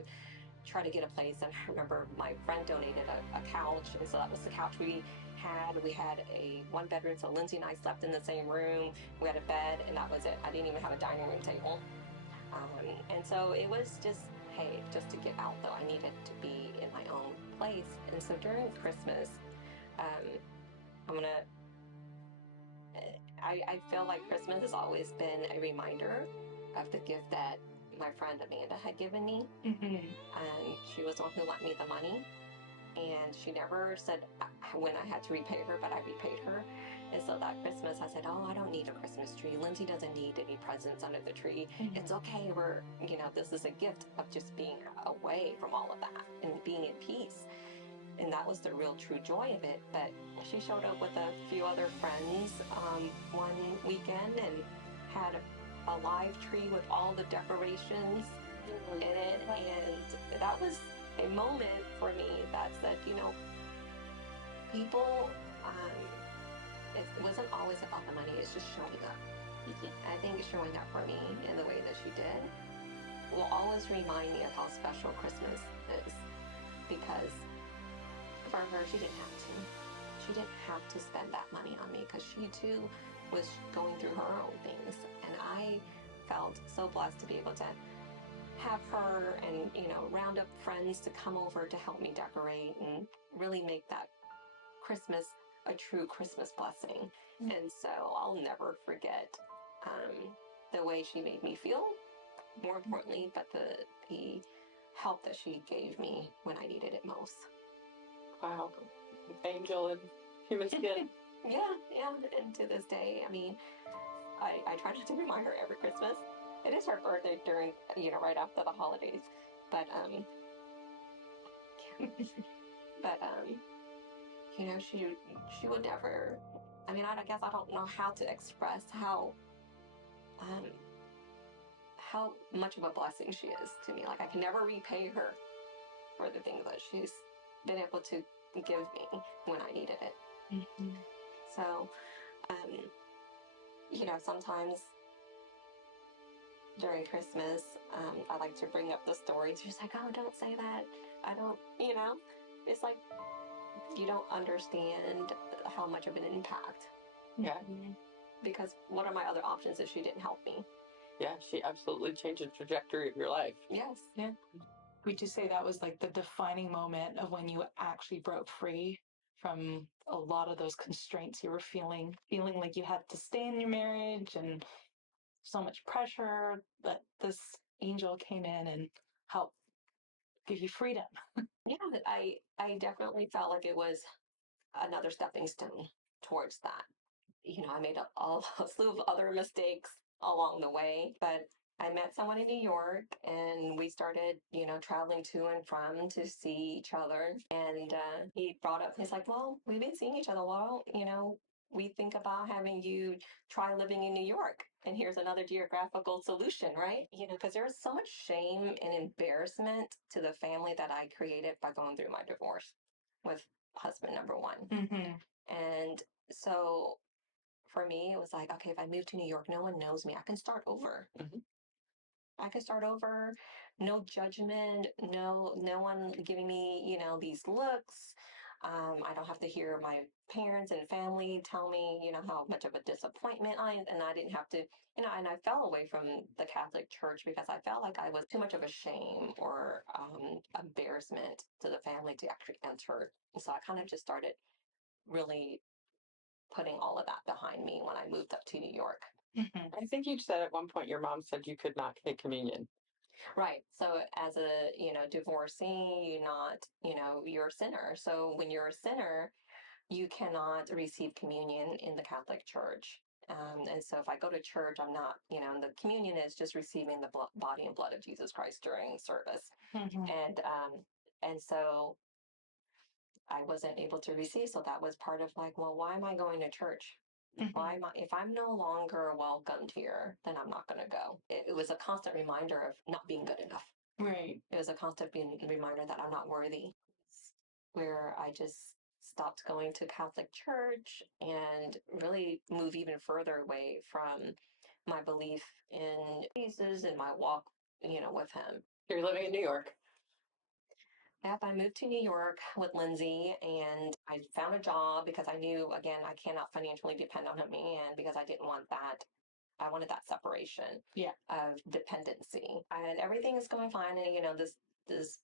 try to get a place. And I remember my friend donated a couch. And so that was the couch we had. We had a one bedroom. So Lindsay and I slept in the same room. We had a bed, and that was it. I didn't even have a dining room table. And so it was just, hey, just to get out, though, I needed to be in my own place. And so during Christmas, I'm going to I feel like Christmas has always been a reminder of the gift that my friend Amanda had given me. Mm-hmm. She was the one who lent me the money, and she never said when I had to repay her, but I repaid her. And so that Christmas, I said, "Oh, I don't need a Christmas tree. Lindsay doesn't need any presents under the tree. Mm-hmm. It's okay. This is a gift of just being away from all of that and being at peace." And that was the real true joy of it. But she showed up with a few other friends one weekend and had a live tree with all the decorations in it. And that was a moment for me that said, people, it wasn't always about the money, it's just showing up. I think showing up for me in the way that she did will always remind me of how special Christmas is, because for her, she didn't have to. She didn't have to spend that money on me because she too was going through her own things. And I felt so blessed to be able to have her and, round up friends to come over to help me decorate and really make that Christmas a true Christmas blessing. Mm-hmm. And so I'll never forget the way she made me feel, more importantly, but the help that she gave me when I needed it most. Wow. Angel in human skin. Yeah. And to this day, I mean, I try not to remind her every Christmas. It is her birthday during, right after the holidays. But But you know, she would never. I mean, I guess I don't know how to express um how much of a blessing she is to me. Like I can never repay her for the things that she's been able to give me when I needed it. Mhm. So, you know, sometimes during Christmas, I like to bring up the stories. She's like, "Oh, don't say that. I don't," you know. It's like you don't understand how much of an impact. Yeah. Because what are my other options if she didn't help me? Yeah, she absolutely changed the trajectory of your life. Yes. Yeah. Would you say that was like the defining moment of when you actually broke free from a lot of those constraints you were feeling like you had to stay in your marriage and so much pressure, that this angel came in and helped give you freedom? Yeah, I definitely felt like it was another stepping stone towards that. You know, I made a slew of other mistakes along the way, but I met someone in New York and we started, you know, traveling to and from to see each other. And he brought up, he's like, well, we've been seeing each other. Well, you know, we think about having you try living in New York. And here's another geographical solution, right? You know, because there's so much shame and embarrassment to the family that I created by going through my divorce with husband number one. Mm-hmm. And so for me, it was like, okay, if I move to New York, no one knows me. I can start over. Mhm. I can start over. No judgment. No one giving me, you know, these looks. I don't have to hear my parents and family tell me, you know, how much of a disappointment and I didn't have to, you know, and I fell away from the Catholic Church because I felt like I was too much of a shame or embarrassment to the family to actually enter. And so I kind of just started really putting all of that behind me when I moved up to New York. Mm-hmm. I think you said at one point your mom said you could not take communion. Right. So as a, you know, divorcee, you're not, you know, you're a sinner. So when you're a sinner, you cannot receive communion in the Catholic Church. And so if I go to church, I'm not, you know, and the communion is just receiving the body and blood of Jesus Christ during service. Mm-hmm. And so I wasn't able to receive. So that was part of like, well, why am I going to church? Why am I, if I'm no longer welcomed here, then I'm not going to go. It was a constant reminder of not being good enough. Right. It was a constant reminder that I'm not worthy. Where I just stopped going to Catholic church and really move even further away from my belief in Jesus and my walk, you know, with him. You're living in New York. Yep, I moved to New York with Lindsay and I found a job because I knew, again, I cannot financially depend on a man because I didn't want that. I wanted that separation of dependency. And everything is going fine. And, you know, this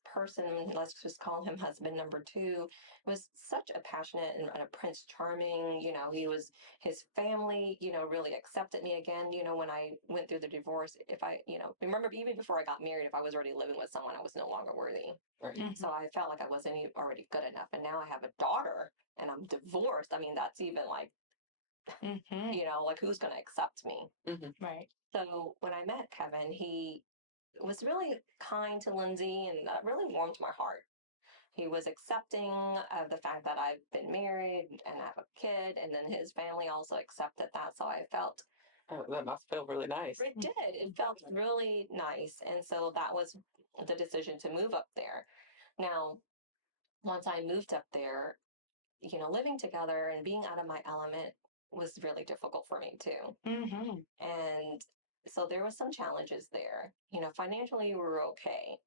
person, let's just call him husband number two, was such a passionate and a Prince Charming. You know, his family, you know, really accepted me again. You know, when I went through the divorce, if I, you know, remember even before I got married, if I was already living with someone, I was no longer worthy. Right. Mm-hmm. So I felt like I wasn't already good enough. And now I have a daughter and I'm divorced. I mean, that's even like, Mm-hmm. you know, like who's going to accept me? Mm-hmm. Right. So when I met Kevin, he was really kind to Lindsay and that really warmed my heart. He was accepting of the fact that I've been married and I have a kid, and then his family also accepted that. So I felt that must feel really nice. it did. It felt really nice. And so that was the decision to move up there. Now, once I moved up there, you know, living together and being out of my element was really difficult for me too. Mm-hmm. And so there was some challenges there. You know, financially we were okay,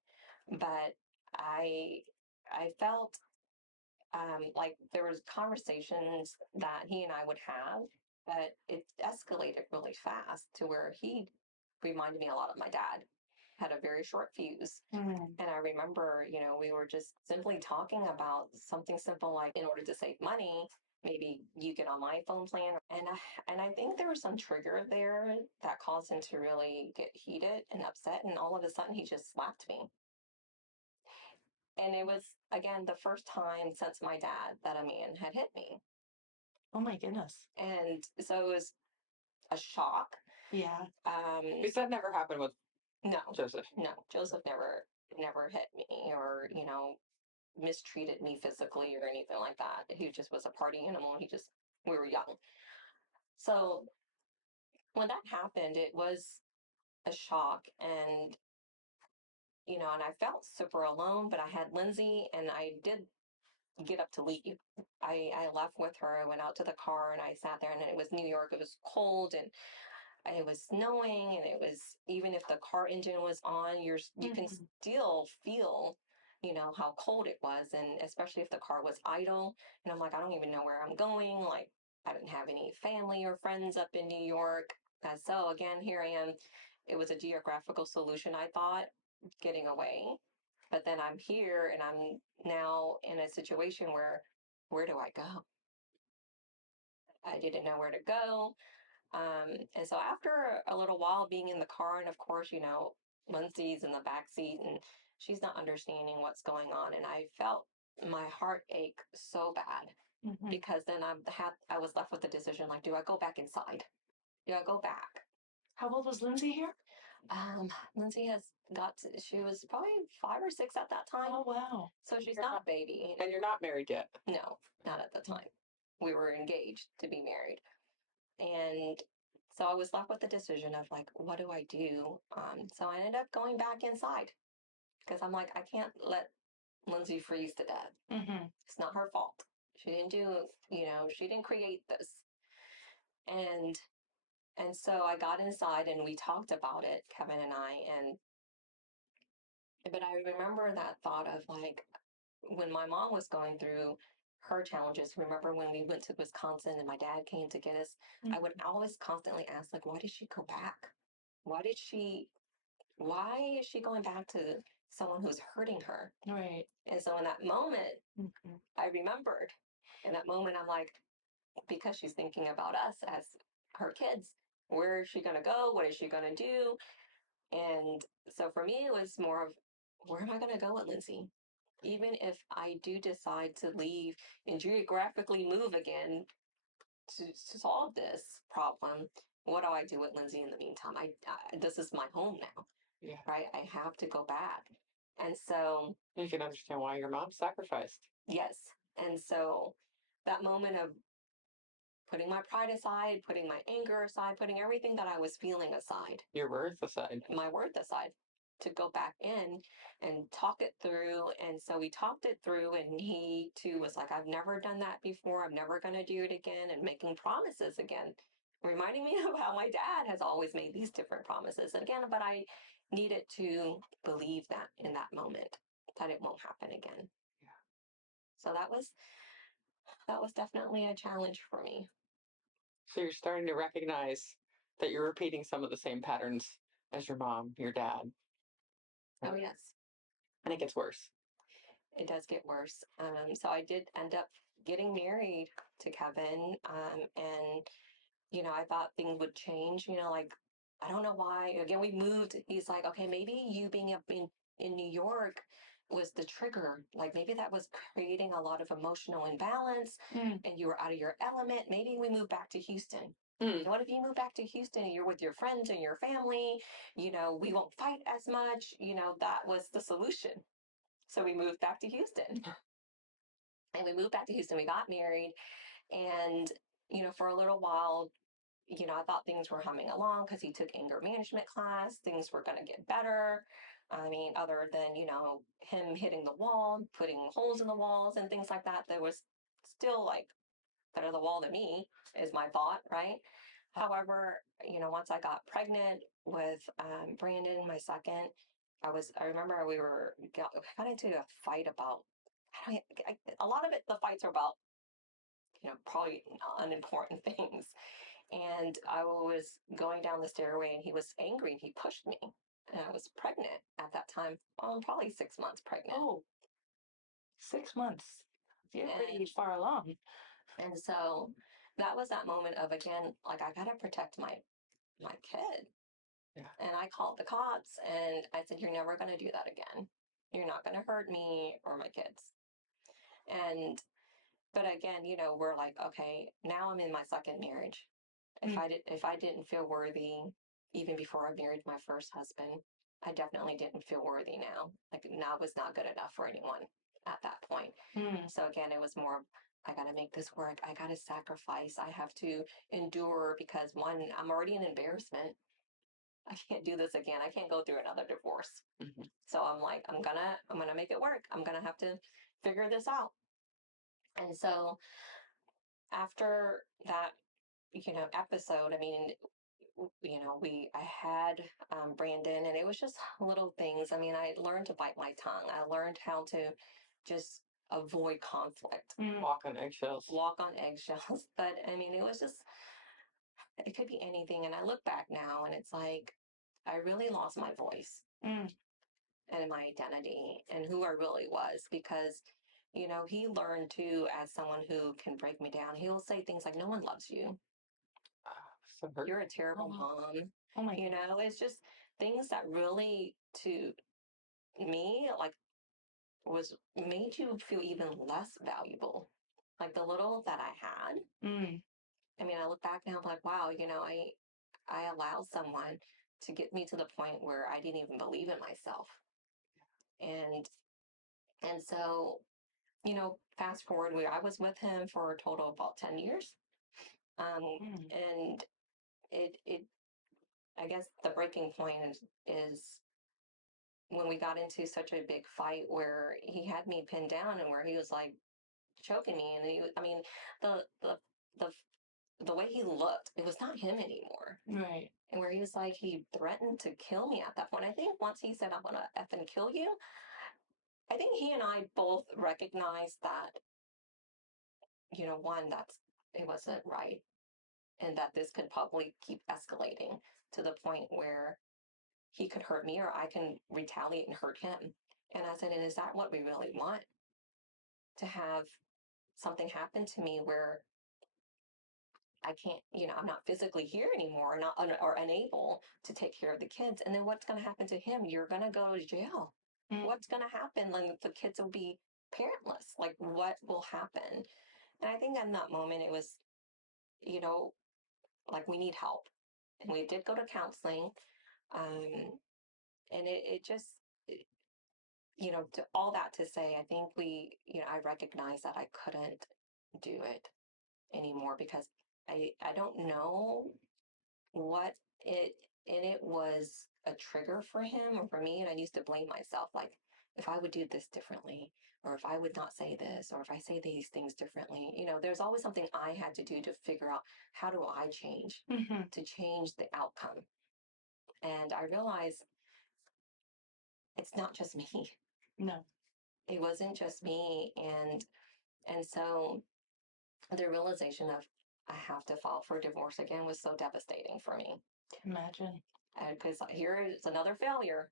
but I I felt like there was conversations that he and I would have, but it escalated really fast to where he reminded me a lot of my dad. Had a very short fuse. Mm-hmm. And I remember, you know, we were just simply talking about something simple like in order to save money, maybe you get on my phone plan. And I think there was some trigger there that caused him to really get heated and upset. And all of a sudden, he just slapped me. And it was, again, the first time since my dad that a man had hit me. Oh my goodness. And so it was a shock. Yeah. Because that never happened with No, Joseph. no, Joseph never hit me or, you know, mistreated me physically or anything like that. He just was a party animal. We were young. So when that happened, it was a shock. And, and I felt super alone, but I had Lindsay and I did get up to leave. I left with her. I went out to the car and I sat there, and it was New York. It was cold and it was snowing, and it was, even if the car engine was on, you can still feel, how cold it was. And especially if the car was idle. And I'm like, I don't even know where I'm going. Like, I didn't have any family or friends up in New York. So again, here I am. It was a geographical solution, I thought, getting away. But then I'm here and I'm now in a situation where do I go? I didn't know where to go. And so after a little while being in the car, and of course, Lindsay's in the back seat and she's not understanding what's going on. And I felt my heart ache so bad because then I was left with the decision, like, do I go back inside? Do I go back? How old was Lindsay here? Lindsay she was probably 5 or 6 at that time. Oh, wow. So she's not a baby. And you're not married yet? No, not at the time. We were engaged to be married. And so I was left with the decision of like, what do I do? So I ended up going back inside because I'm like, I can't let Lindsay freeze to death. It's not her fault. She didn't she didn't create this. And so I got inside and we talked about it, Kevin and I, but I remember that thought of like, when my mom was going through her challenges, remember when we went to Wisconsin and my dad came to get us, I would always constantly ask, like, why did she go back? Why is she going back to someone who's hurting her? Right. And so in that moment, I remembered. In that moment, I'm like, because she's thinking about us as her kids, where is she going to go? What is she going to do? And so for me, it was more of, where am I going to go with Lindsay? Even if I do decide to leave and geographically move again to solve this problem, what do I do with Lindsay in the meantime? This is my home now. Yeah. Right? I have to go back. And so you can understand why your mom sacrificed. Yes. And so that moment of putting my pride aside, putting my anger aside, putting everything that I was feeling aside. Your worth aside. My worth aside, to go back in and talk it through. And so we talked it through, and he too was like, I've never done that before. I'm never going to do it again. And making promises again, reminding me of how my dad has always made these different promises. And again, but I needed to believe that in that moment, that it won't happen again. Yeah. So that was definitely a challenge for me. So you're starting to recognize that you're repeating some of the same patterns as your mom, your dad. Right? Oh, yes. And it gets worse. It does get worse. So I did end up getting married to Kevin. And, I thought things would change, like, I don't know why. Again, we moved. He's like, okay, maybe you being up in New York was the trigger. Like, maybe that was creating a lot of emotional imbalance and you were out of your element. Maybe we move back to Houston. What if you move back to Houston and you're with your friends and your family? We won't fight as much. That was the solution. So we moved back to Houston. And we moved back to Houston. We got married. And, for a little while, I thought things were humming along because he took anger management class. Things were going to get better. I mean, other than, him hitting the wall, putting holes in the walls and things like that, there was still like better the wall than me is my thought, right? However, once I got pregnant with Brandon, my second, I remember we got into a fight about, a lot of it, the fights are about, probably unimportant things. And I was going down the stairway and he was angry and he pushed me. And I was pregnant at that time, probably 6 months pregnant. Oh, 6 months. You're pretty far along. And so that was that moment of, again, like, I got to protect my kid. Yeah. And I called the cops and I said, you're never going to do that again. You're not going to hurt me or my kids. But again, we're like, okay, now I'm in my second marriage. If I didn't feel worthy, even before I married my first husband, I definitely didn't feel worthy now. Like, now was not good enough for anyone. at that point. So again, it was more, I got to make this work. I got to sacrifice. I have to endure because one, I'm already an embarrassment. I can't do this again. I can't go through another divorce. So I'm like, I'm gonna make it work. I'm gonna have to figure this out. And so after that, episode, I mean, I had Brandon, and it was just little things. I mean, I learned to bite my tongue. I learned how to just avoid conflict. Walk on eggshells. Walk on eggshells. But I mean, it could be anything. And I look back now and it's like, I really lost my voice and my identity and who I really was because, he learned too, as someone who can break me down, he'll say things like, no one loves you. So hurt. You're a terrible mom. Oh my God. It's just things that really, to me, like, was made you feel even less valuable. Like the little that I had. I mean, I look back now, I'm like, wow, I allowed someone to get me to the point where I didn't even believe in myself. And so, fast forward, I was with him for a total of about 10 years. And it I guess the breaking point is when we got into such a big fight where he had me pinned down and where he was like choking me. And I mean, the the way he looked, it was not him anymore. Right. And where he was like, he threatened to kill me at that point. I think once he said, I'm going to effing kill you, I think he and I both recognized that, one, it wasn't right. And that this could probably keep escalating to the point where he could hurt me or I can retaliate and hurt him. And I said, and is that what we really want? To have something happen to me where I can't, I'm not physically here anymore, or unable to take care of the kids. And then what's going to happen to him? You're going to go to jail. What's going to happen? Like the kids will be parentless. Like what will happen? And I think in that moment it was, like we need help. And we did go to counseling. And it just, to all that to say, I think I recognized that I couldn't do it anymore because I don't know what it was a trigger for him or for me. And I used to blame myself, like if I would do this differently, or if I would not say this, or if I say these things differently, there's always something I had to do to figure out how do I change to change the outcome. And I realized it's not just me. No. It wasn't just me. And so the realization of I have to file for divorce again was so devastating for me. Imagine. Because here is another failure,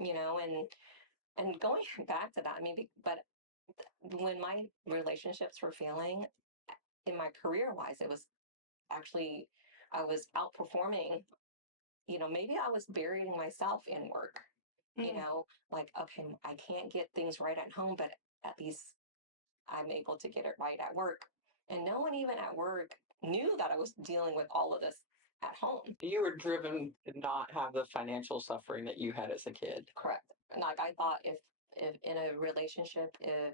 and going back to that, I mean, but when my relationships were failing in my career wise, it was actually, I was outperforming, maybe I was burying myself in work, like, okay, I can't get things right at home, but at least I'm able to get it right at work. And no one even at work knew that I was dealing with all of this at home. You were driven to not have the financial suffering that you had as a kid. Correct. And like I thought if in a relationship, if,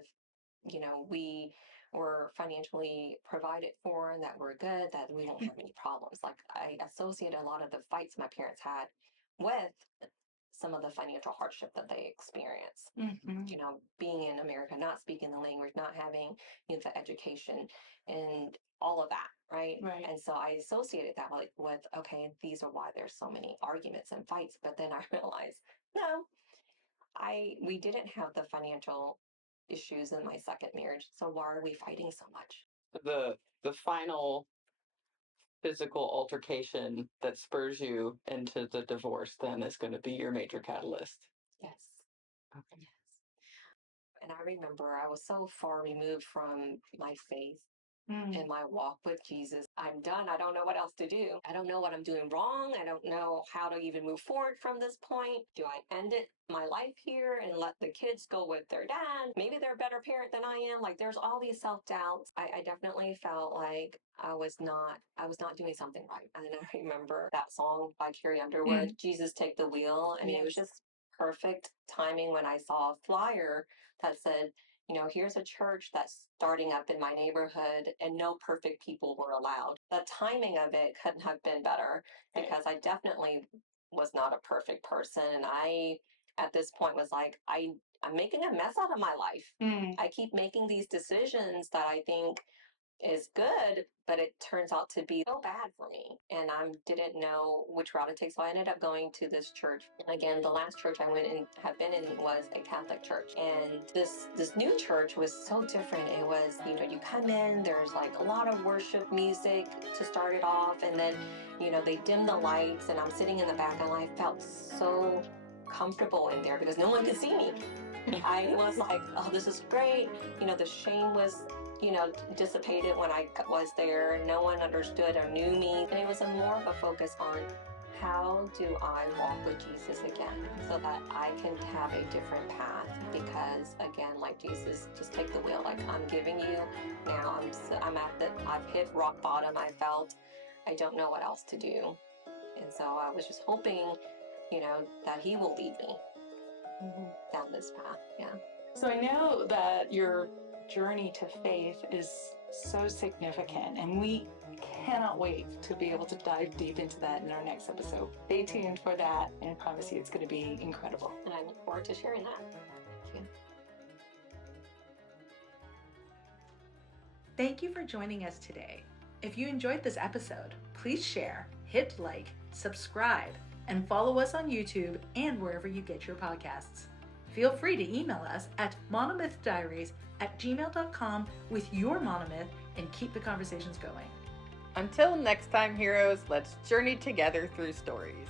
we were financially provided for and that we're good, that we won't have any problems. Like I associated a lot of the fights my parents had with some of the financial hardship that they experience. Being in America, not speaking the language, not having the education and all of that, right? And so I associated that with okay, these are why there's so many arguments and fights. But then I realized, no, we didn't have the financial issues in my second marriage. So why are we fighting so much? The final physical altercation that spurs you into the divorce then is going to be your major catalyst. Yes. Okay. Yes. And I remember I was so far removed from my faith and my walk with Jesus. I'm done. I don't know what else to do. I don't know what I'm doing wrong. I don't know how to even move forward from this point. Do I end my life here and let the kids go with their dad? Maybe they're a better parent than I am. Like there's all these self-doubts. I definitely felt like I was not doing something right. And I remember that song by Carrie Underwood, Jesus Take the Wheel. I mean, it was just perfect timing when I saw a flyer that said, here's a church that's starting up in my neighborhood and no perfect people were allowed. The timing of it couldn't have been better because I definitely was not a perfect person. And I, at this point, was like, I'm making a mess out of my life. I keep making these decisions that I think is good, but it turns out to be so bad for me. And I didn't know which route to take. So I ended up going to this church. And again, the last church I went and have been in was a Catholic church. And this new church was so different. It was, you come in, there's like a lot of worship music to start it off. And then, they dim the lights and I'm sitting in the back and I felt so comfortable in there because no one could see me. I was like, oh, this is great. The shame was dissipated when I was there. No one understood or knew me. And it was more of a focus on how do I walk with Jesus again so that I can have a different path. Because again, like Jesus, just take the wheel. Like I'm giving you now. I've hit rock bottom. I felt I don't know what else to do. And so I was just hoping, that he will lead me down this path. Yeah. So I know that your journey to faith is so significant, and we cannot wait to be able to dive deep into that in our next episode. Stay tuned for that, and I promise you it's going to be incredible. And I look forward to sharing that. Thank you. Thank you for joining us today. If you enjoyed this episode, please share, hit like, subscribe, and follow us on YouTube and wherever you get your podcasts. Feel free to email us at monomythdiaries@gmail.com with your monomyth and keep the conversations going. Until next time, heroes, let's journey together through stories.